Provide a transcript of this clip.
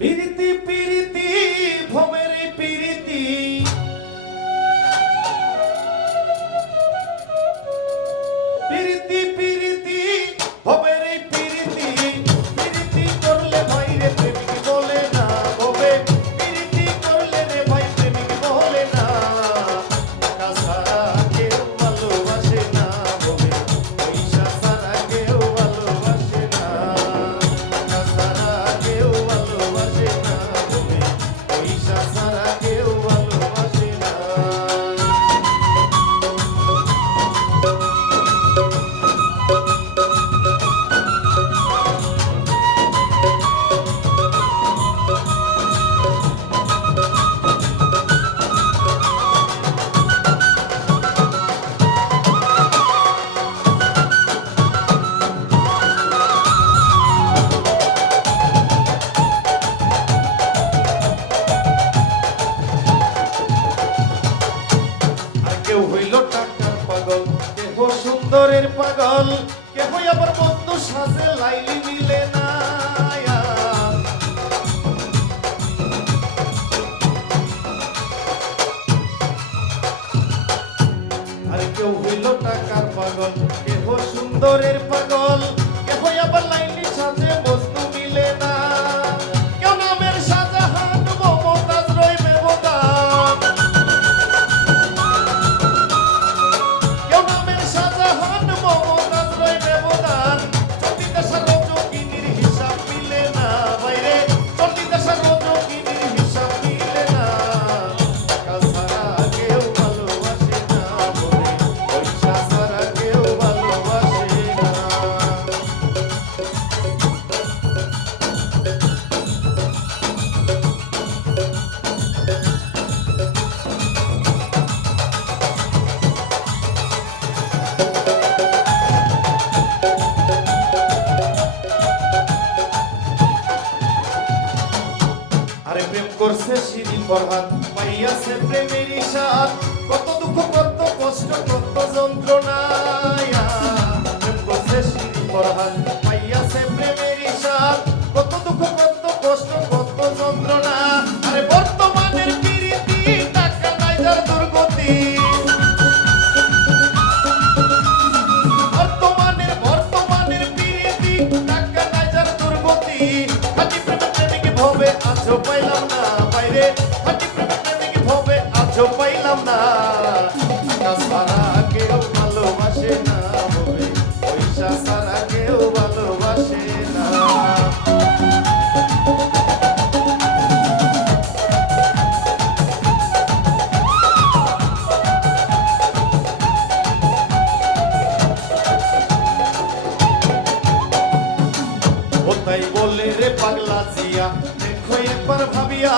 পিরিতি পিরিতি ভবের পিরিতি পিরিতি পিরিতি ভবের পিরিতি পিরিতি করলে ভাই রে প্রেমিক বলে না ভবে পিরিতি করলে রে ভাই প্রেমিক বলে না টাকা ছাড়া কেউ ভালোবাসে না ভবে পয়সা ছাড়া কেউ ভালোবাসে না টাকা ছাড়া কেউ ভালোবাসে না ভবে পয়সা ছাড়া কেউ ভালোবাসে না। কেউ হইল টাকার পাগল, কেহ সুন্দরের পাগল, কেহ আবার বন্ধু সাজে লাইলি মিলে না। আর কেউ হইল টাকার পাগল, কেহ সুন্দরের পাগল, কেহ আবার লাইলি সাজে বস্তু মিলে না। কেউ নামের শাহজাহান, মমতাজ রয় বেবদান, কেউ নামের শাহজাহান, মমতাজ রয় বেবদান। চণ্ডীদাসের রজকিনীর হিসাব মিলে না বাইরে, চণ্ডীদাসের রজকিনীর হিসাব মিলে না। টাকা ছাড়া কেউ ভালোবাসে না বলে, পয়সা ছাড়া কেউ ভালোবাসে না। আরে প্রেম করছে শিরিন ফরহাদ, পাইয়াছে প্রেমের ইশাদ, কত দুঃখ কত কষ্ট কত যন্ত্রণা। প্রেম করছে শিরিন ফরহাদ, পাইয়াছে প্রেমের ইশাদ, কত দুঃখ কত কষ্ট কত যন্ত্রণা। আরে বর্তমানের পিরিতি টাকা নাই যার দুর্গতি, বর্তমানের পিরিতি টাকা নাই যার দুর্গতি। খাঁটি প্রেমের প্রেমিক ভবে আজও পাইলাম না বাইরে, খাঁটি প্রেমের প্রেমিক ভবে আজও পাইলাম না। টাকা ছাড়া কেউ ভালোবাসে না ভবে, পয়সা ছাড়া কেউ ভালোবাসে না। ও তাই বলে রে পাগলা জিয়া, দেখো একবার ভাবিয়া